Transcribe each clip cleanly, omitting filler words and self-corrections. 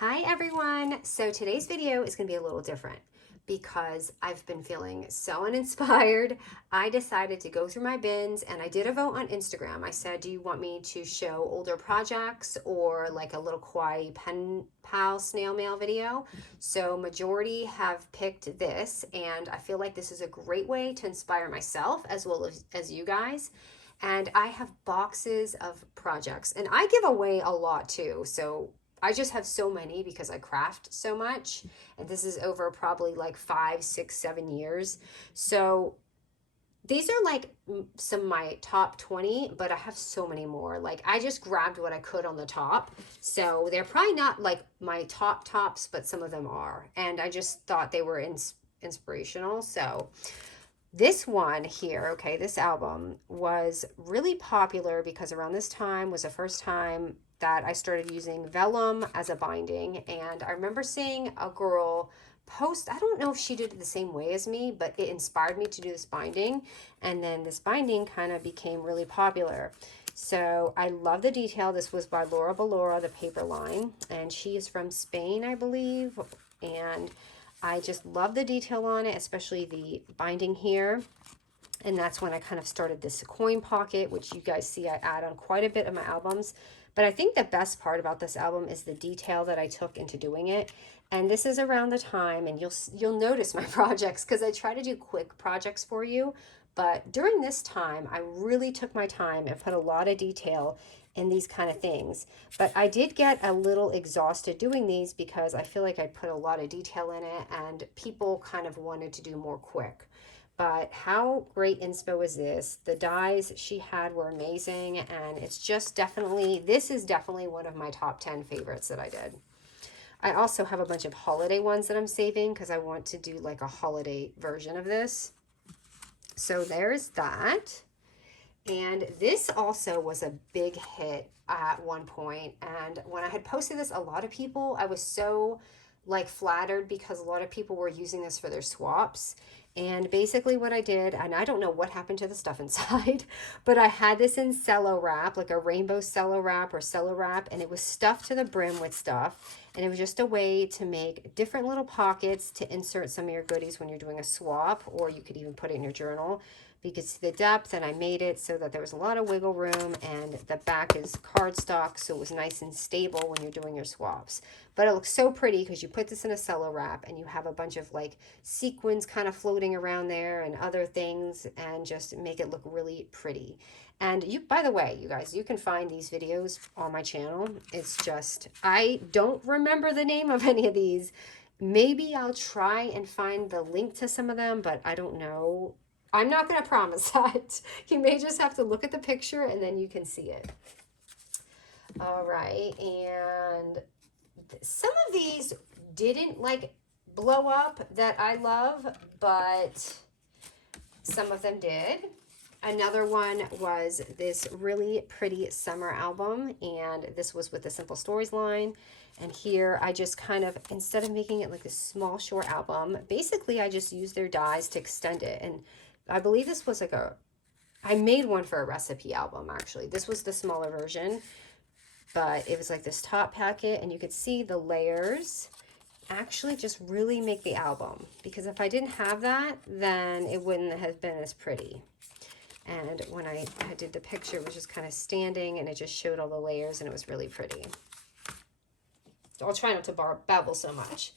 Hi everyone! So today's video is going to be a little different because I've been feeling so uninspired. I decided to go through my bins and I did a vote on Instagram. I said, do you want me to show older projects or like a little kawaii pen pal snail mail video? So majority have picked this, and I feel like this is a great way to inspire myself as well as you guys. And I have boxes of projects and I give away a lot too. So I just have so many because I craft so much, and this is over probably like 5, 6, 7 years. So these are like some of my top 20, but I have so many more. Like I just grabbed what I could on the top. So they're probably not like my top tops, but some of them are. And I just thought they were inspirational. So this one here, okay, this album was really popular because around this time was the first time that I started using vellum as a binding. And I remember seeing a girl post, I don't know if she did it the same way as me, but it inspired me to do this binding. And then this binding kind of became really popular. So I love the detail. This was by Laura Balora, the paper line, and she is from Spain, I believe. And I just love the detail on it, especially the binding here. And that's when I kind of started this coin pocket, which you guys see I add on quite a bit of my albums. But I think the best part about this album is the detail that I took into doing it. And this is around the time, and you'll notice my projects because I try to do quick projects for you. But during this time, I really took my time and put a lot of detail in these kind of things. But I did get a little exhausted doing these because I feel like I put a lot of detail in it and people kind of wanted to do more quick. But how great inspo is this? The dies she had were amazing, and it's just definitely, this is definitely one of my top 10 favorites that I did. I also have a bunch of holiday ones that I'm saving because I want to do like a holiday version of this. So there's that. And this also was a big hit at one point. And when I had posted this, a lot of people, I was so like flattered because a lot of people were using this for their swaps. And basically what I did, and I don't know what happened to the stuff inside, but I had this in cello wrap, like a rainbow cello wrap or cello wrap, and it was stuffed to the brim with stuff. And it was just a way to make different little pockets to insert some of your goodies when you're doing a swap, or you could even put it in your journal. You could see the depth, and I made it so that there was a lot of wiggle room, and the back is cardstock, so it was nice and stable when you're doing your swaps. But it looks so pretty because you put this in a cello wrap and you have a bunch of like sequins kind of floating around there and other things, and just make it look really pretty. And you, by the way, you guys, you can find these videos on my channel. It's just, I don't remember the name of any of these. Maybe I'll try and find the link to some of them, but I don't know. I'm not going to promise that. You may just have to look at the picture and then you can see it. All right, and some of these didn't like blow up that I love, but some of them did. Another one was this really pretty summer album, and this was with the Simple Stories line. And here I just kind of, instead of making it like a small short album, basically I just used their dies to extend it. And I believe this was like I made one for a recipe album actually. This was the smaller version, but it was like this top packet, and you could see the layers actually just really make the album, because if I didn't have that, then it wouldn't have been as pretty. And when I did the picture, it was just kind of standing and it just showed all the layers, and it was really pretty. I'll try not to babble so much.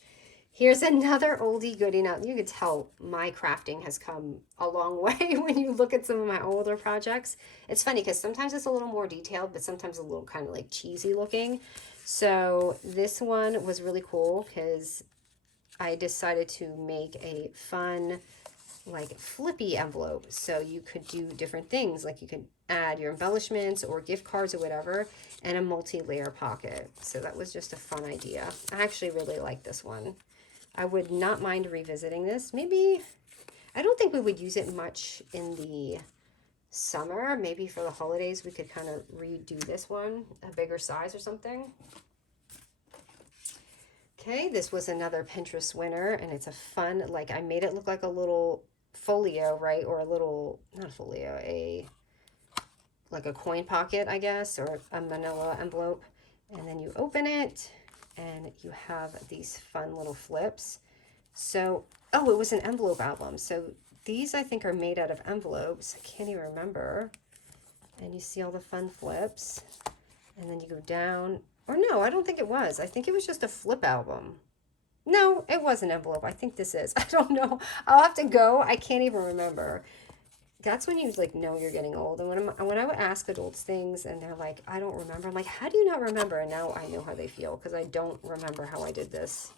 Here's another oldie goodie. Now, you could tell my crafting has come a long way when you look at some of my older projects. It's funny because sometimes it's a little more detailed, but sometimes a little kind of like cheesy looking. So this one was really cool because I decided to make a fun like flippy envelope, so you could do different things, like you could add your embellishments or gift cards or whatever, and a multi-layer pocket. So that was just a fun idea. I actually really like this one. I would not mind revisiting this. Maybe, I don't think we would use it much in the summer. Maybe for the holidays we could kind of redo this one, a bigger size or something. Okay, this was another Pinterest winner, and it's a fun, like I made it look like a little folio, right? Or a little, not a folio, like a coin pocket, I guess, or a manila envelope. And then you open it and you have these fun little flips. So, oh, it was an envelope album. So these I think are made out of envelopes. I can't even remember. And you see all the fun flips. And then you go down. Or no, I don't think it was. I think it was just a flip album. No, it was an envelope. I think this is. I don't know. I'll have to go. I can't even remember. That's when you like know you're getting old. And when I would ask adults things and they're like, I don't remember. I'm like, how do you not remember? And now I know how they feel because I don't remember how I did this.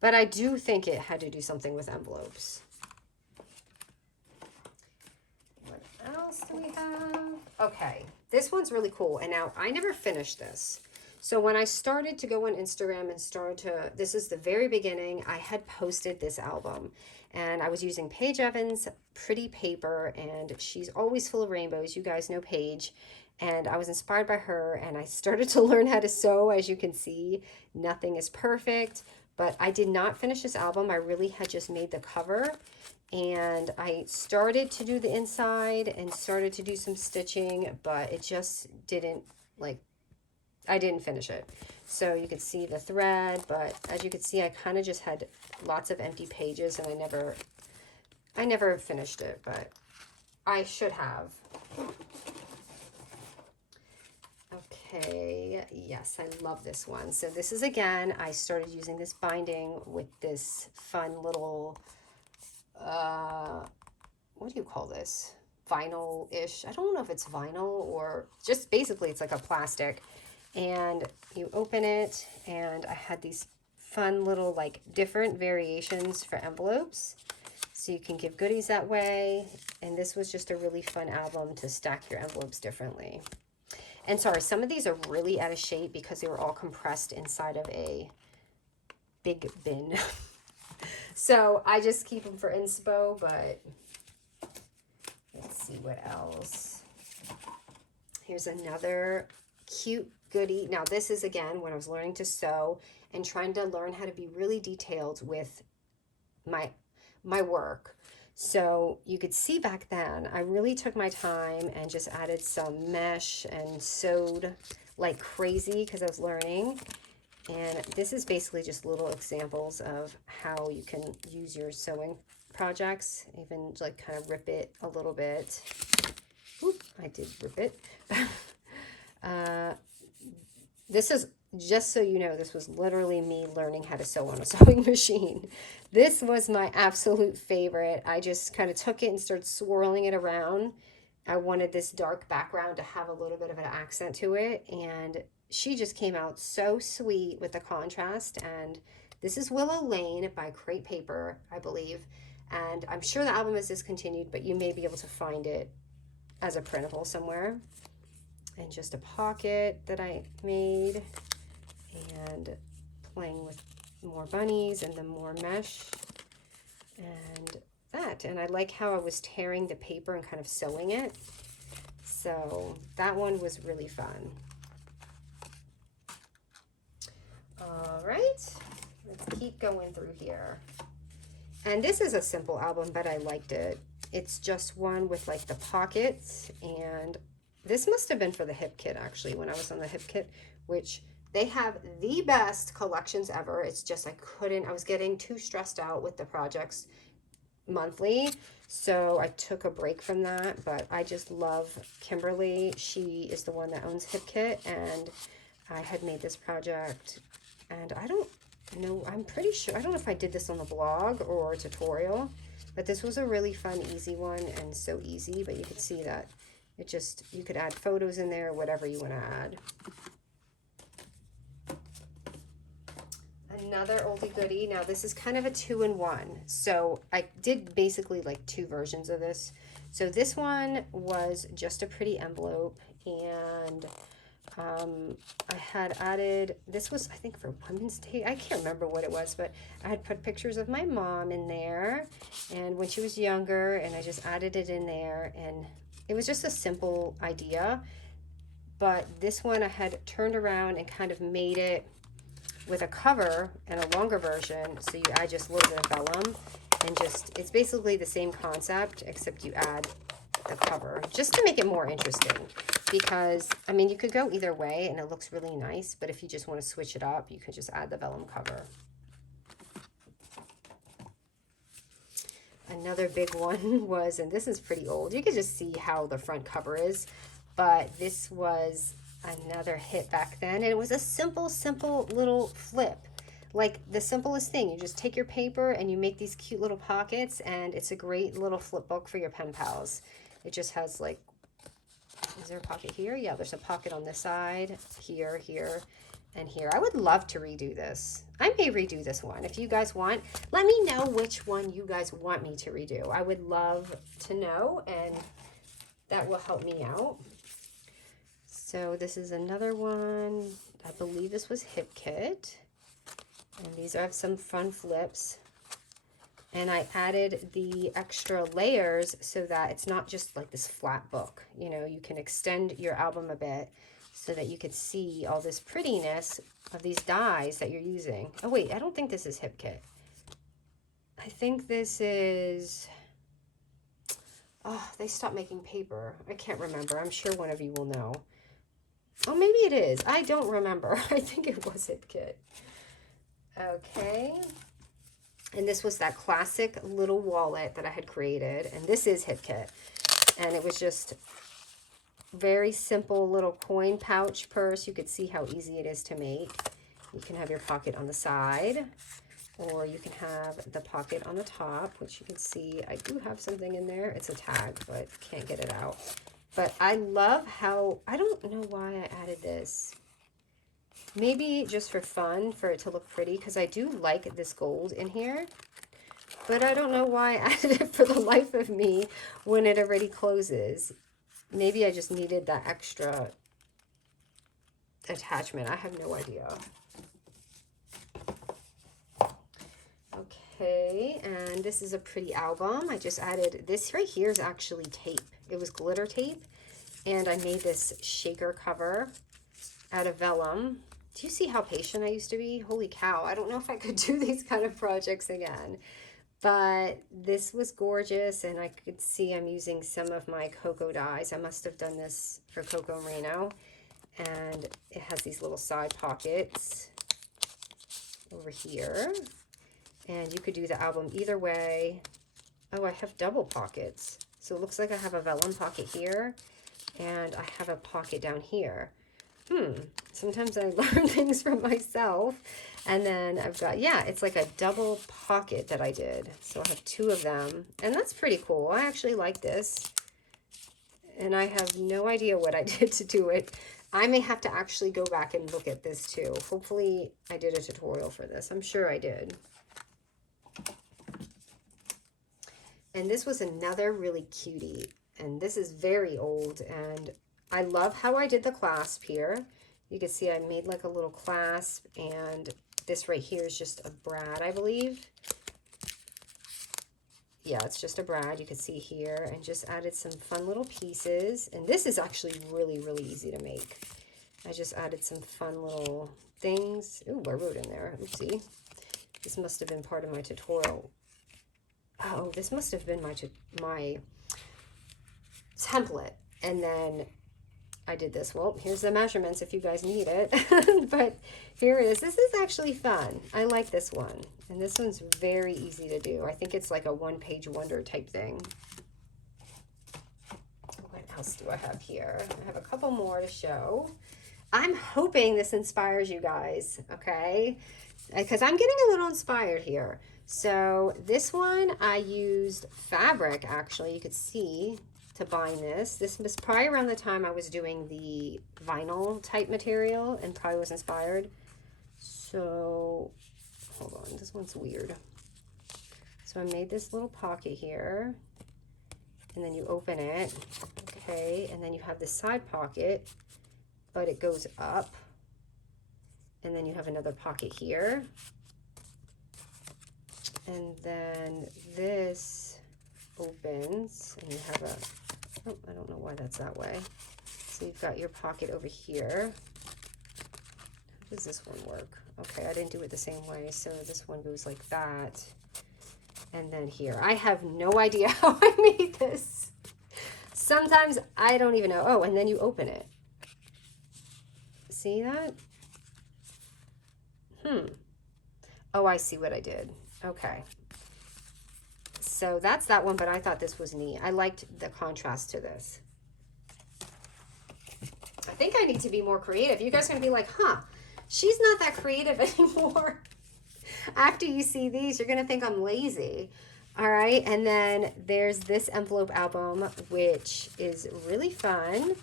But I do think it had to do something with envelopes. What else do we have? Okay, this one's really cool. And now I never finished this. So when I started to go on Instagram and started to, this is the very beginning, I had posted this album. And I was using Paige Evans' Pretty Paper, and she's always full of rainbows. You guys know Paige. And I was inspired by her, and I started to learn how to sew. As you can see, nothing is perfect. But I did not finish this album. I really had just made the cover. And I started to do the inside and started to do some stitching, but it just didn't, like, I didn't finish it. So you could see the thread, but as you could see, I kind of just had lots of empty pages and I never finished it, but I should have. Okay, yes, I love this one. So this is, again, I started using this binding with this fun little, what do you call this? Vinyl-ish. I don't know if it's vinyl or just basically it's like a plastic. And you open it, and I had these fun little like different variations for envelopes. So you can give goodies that way. And this was just a really fun album to stack your envelopes differently. And sorry, some of these are really out of shape because they were all compressed inside of a big bin. So I just keep them for inspo, but let's see what else. Here's another cute goodie. Now this is, again, when I was learning to sew and trying to learn how to be really detailed with my work. So you could see back then, I really took my time and just added some mesh and sewed like crazy because I was learning. And this is basically just little examples of how you can use your sewing projects, even like kind of rip it a little bit. Oop, I did rip it. This is, just so you know, this was literally me learning how to sew on a sewing machine. This was my absolute favorite. I just kind of took it and started swirling it around. I wanted this dark background to have a little bit of an accent to it, and she just came out so sweet with the contrast. And this is Willow Lane by Crate Paper, I believe. And I'm sure the album is discontinued, but you may be able to find it as a printable somewhere. And just a pocket that I made, and playing with more bunnies and then more mesh and that. And I like how I was tearing the paper and kind of sewing it. So that one was really fun. All right, let's keep going through here. And this is a simple album, but I liked it. It's just one with like the pockets, and this must have been for the hip kit, actually, when I was on the hip kit, which they have the best collections ever. It's just I was getting too stressed out with the projects monthly, so I took a break from that. But I just love Kimberly. She is the one that owns Hip Kit, and I had made this project, and I don't know, I'm pretty sure, I don't know if I did this on the blog or a tutorial, but this was a really fun, easy one, and so easy. But you could see that it just, you could add photos in there, whatever you want to add. Another oldie goodie. Now this is kind of a 2-in-1. So I did basically like 2 versions of this. So this one was just a pretty envelope, and I had added, this was I think for Women's Day, I can't remember what it was, but I had put pictures of my mom in there and when she was younger, and I just added it in there, and it was just a simple idea. But this one I had turned around and kind of made it with a cover and a longer version, so you add just a little bit of vellum, and just, it's basically the same concept, except you add the cover, just to make it more interesting. Because, I mean, you could go either way and it looks really nice, but if you just want to switch it up, you could just add the vellum cover. Another big one was, and this is pretty old, you could just see how the front cover is, but this was another hit back then, and it was a simple little flip. Like the simplest thing, you just take your paper and you make these cute little pockets, and it's a great little flip book for your pen pals. It just has like, is there a pocket here? Yeah, there's a pocket on this side, here, and here. I would love to redo this. I may redo this one. If you guys want, let me know which one you guys want me to redo. I would love to know, and that will help me out. So this is another one. I believe this was Hip Kit. And these have some fun flips. And I added the extra layers so that it's not just like this flat book. You know, you can extend your album a bit so that you could see all this prettiness of these dies that you're using. Oh wait, I don't think this is Hip Kit. I think this is, oh, they stopped making paper. I can't remember. I'm sure one of you will know. Oh, maybe it is. I don't remember. I think it was Hip Kit. Okay. And this was that classic little wallet that I had created. And this is Hip Kit. And it was just very simple little coin pouch purse. You could see how easy it is to make. You can have your pocket on the side, or you can have the pocket on the top, which you can see I do have something in there. It's a tag, but can't get it out. But I love how, I don't know why I added this. Maybe just for fun, for it to look pretty, because I do like this gold in here. But I don't know why I added it for the life of me when it already closes. Maybe I just needed that extra attachment. I have no idea. Okay, and this is a pretty album. I just added, this right here is actually tape. It was glitter tape, and I made this shaker cover out of vellum. Do you see how patient I used to be? Holy cow, I don't know if I could do these kind of projects again. But this was gorgeous, and I could see I'm using some of my cocoa dies. I must have done this for Cocoa Merino. And it has these little side pockets over here. And you could do the album either way. Oh, I have double pockets. So it looks like I have a vellum pocket here, and I have a pocket down here. Sometimes I learn things from myself. And then I've got, yeah, it's like a double pocket that I did. So I have two of them, and that's pretty cool. I actually like this. And I have no idea what I did to do it. I may have to actually go back and look at this too. Hopefully I did a tutorial for this. I'm sure I did. And this was another really cutie. And this is very old, and I love how I did the clasp here. You can see I made like a little clasp, and this right here is just a brad, I believe. Yeah, it's just a brad, you can see here, and just added some fun little pieces. And this is actually really, really easy to make. I just added some fun little things. Ooh, I wrote in there. Oopsie. This must have been part of my tutorial. Oh, this must have been my template. And then I did this. Well, here's the measurements if you guys need it. But here it is. This is actually fun. I like this one. And this one's very easy to do. I think it's like a one-page wonder type thing. What else do I have here? I have a couple more to show. I'm hoping this inspires you guys, okay? Because I'm getting a little inspired here. So this one, I used fabric, actually. You could see to bind this. This was probably around the time I was doing the vinyl type material and probably was inspired. So, hold on, this one's weird. So I made this little pocket here, and then you open it, okay, and then you have this side pocket, but it goes up, and then you have another pocket here, and then this opens, and you have a, oh, I don't know why that's that way. So you've got your pocket over here. How does this one work? Okay, I didn't do it the same way, so this one goes like that. And then here. I have no idea how I made this. Sometimes I don't even know. Oh, and then you open it. See that? Oh, I see what I did. Okay. So that's that one, but I thought this was neat. I liked the contrast to this. I think I need to be more creative. You guys are going to be like, huh, she's not that creative anymore. After you see these, you're going to think I'm lazy. All right, and then there's this envelope album, which is really fun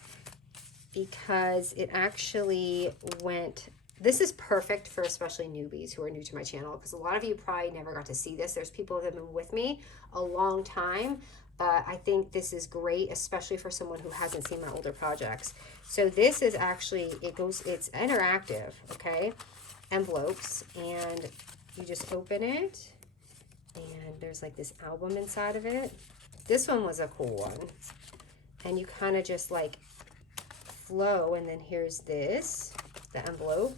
because it actually went, this is perfect for especially newbies who are new to my channel, because a lot of you probably never got to see this. There's people that have been with me a long time, but I think this is great, especially for someone who hasn't seen my older projects. So this is actually, it's interactive, okay? Envelopes, and you just open it. And there's like this album inside of it. This one was a cool one. And you kind of just like flow, and then here's this, the envelope.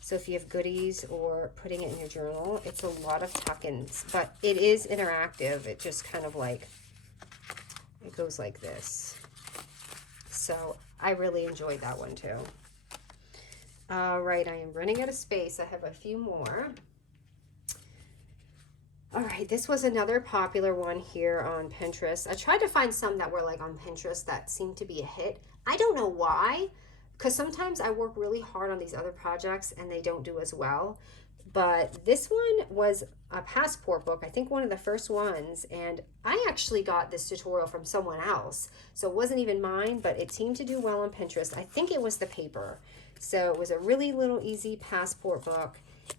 So if you have goodies or putting it in your journal, it's a lot of tuck-ins, but it is interactive. It just kind of like, it goes like this. So I really enjoyed that one too. All right, I am running out of space. I have a few more. All right, this was another popular one here on Pinterest. I tried to find some that were like on Pinterest that seemed to be a hit. I don't know why, because sometimes I work really hard on these other projects and they don't do as well. But this one was a passport book, I think one of the first ones, and I actually got this tutorial from someone else. So it wasn't even mine, but it seemed to do well on Pinterest. I think it was the paper. So it was a really little easy passport book.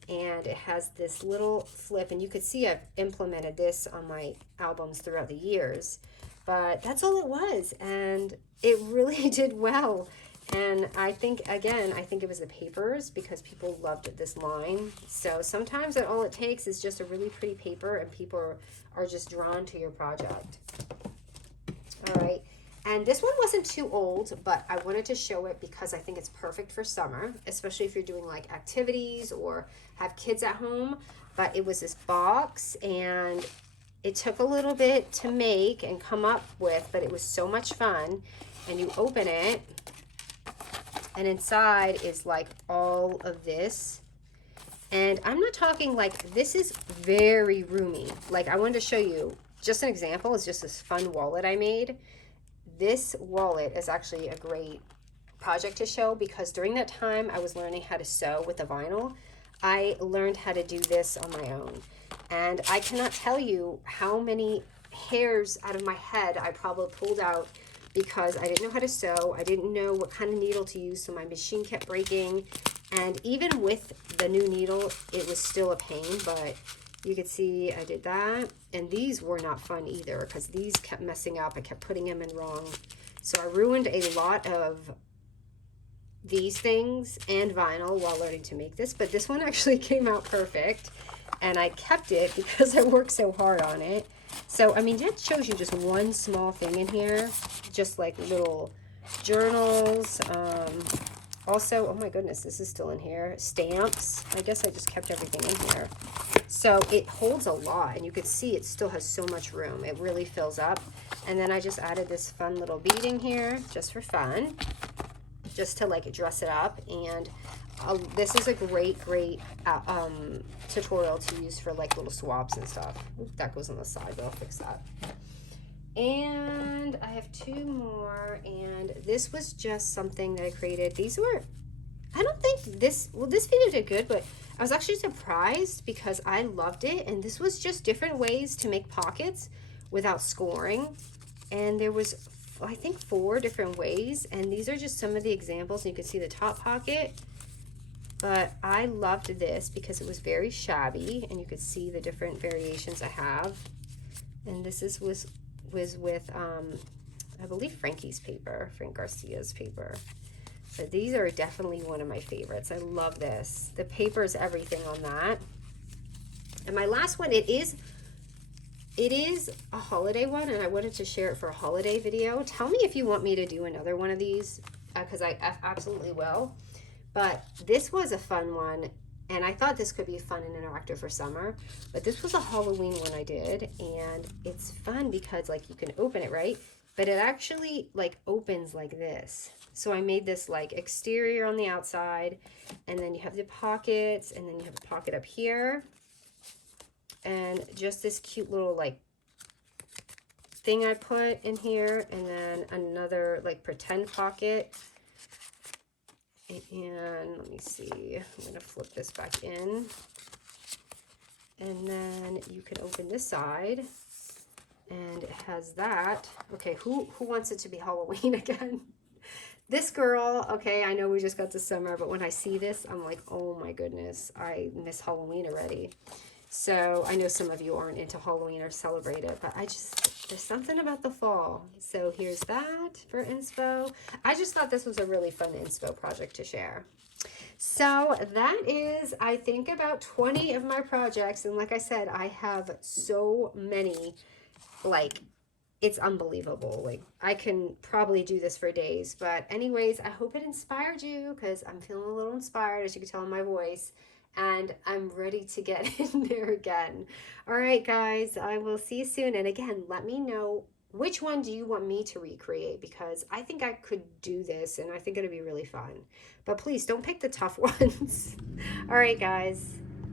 And it has this little flip, and you could see I've implemented this on my albums throughout the years, but that's all it was, and it really did well. And I think, again, I think it was the papers, because people loved this line. So sometimes all it takes is just a really pretty paper, and people are just drawn to your project. All right. And this one wasn't too old, but I wanted to show it because I think it's perfect for summer, especially if you're doing like activities or have kids at home. But it was this box, and it took a little bit to make and come up with, but it was so much fun. And you open it, and inside is like all of this. And I'm not talking like, this is very roomy. Like, I wanted to show you just an example. It's just this fun wallet I made. This wallet is actually a great project to show, because during that time I was learning how to sew with the vinyl. I learned how to do this on my own, and I cannot tell you how many hairs out of my head I probably pulled out because I didn't know how to sew. I didn't know what kind of needle to use, so my machine kept breaking. And even with the new needle, it was still a pain, but you could see I did that. And these were not fun either, because these kept messing up. I kept putting them in wrong. So I ruined a lot of these things and vinyl while learning to make this, but this one actually came out perfect, and I kept it because I worked so hard on it. So, I mean, that shows you just one small thing in here, just like little journals. Also, oh my goodness, this is still in here. Stamps. I guess I just kept everything in here. So it holds a lot, and you can see it still has so much room. It really fills up. And then I just added this fun little beading here just for fun, just to like dress it up. And this is a great tutorial to use for like little swabs and stuff. Oop, that goes on the side, but I'll fix that. And I have two more, and this was just something that I created. These were, I don't think this video did good, but I was actually surprised because I loved it. And this was just different ways to make pockets without scoring. And there was, I think, 4 different ways. And these are just some of the examples. And you can see the top pocket. But I loved this because it was very shabby, and you could see the different variations I have. And this was with, I believe, Frank Garcia's paper. But these are definitely one of my favorites. I love this. The paper is everything on that. And my last one, it is a holiday one, and I wanted to share it for a holiday video. Tell me if you want me to do another one of these, because I absolutely will. But this was a fun one, and I thought this could be fun and interactive for summer. But this was a Halloween one I did, and it's fun because like you can open it, right? but it actually like opens like this. So I made this like exterior on the outside, and then you have the pockets, and then you have a pocket up here, and just this cute little like thing I put in here, and then another like pretend pocket. And let me see, I'm gonna flip this back in, and then you can open this side, and it has that. Okay, who wants it to be Halloween again? This girl. Okay, I know we just got to summer, but when I see this, I'm like, oh my goodness, I miss Halloween already. So I know some of you aren't into Halloween or celebrate it, but there's something about the fall. So here's that for inspo. I just thought this was a really fun inspo project to share. So that is, I think, about 20 of my projects. And like I said, I have so many, like, it's unbelievable. Like, I can probably do this for days. But anyways, I hope it inspired you, because I'm feeling a little inspired, as you can tell in my voice. And I'm ready to get in there again. All right, guys, I will see you soon. And again, let me know, which one do you want me to recreate? Because I think I could do this, and I think it'll be really fun. But please don't pick the tough ones. All right, guys.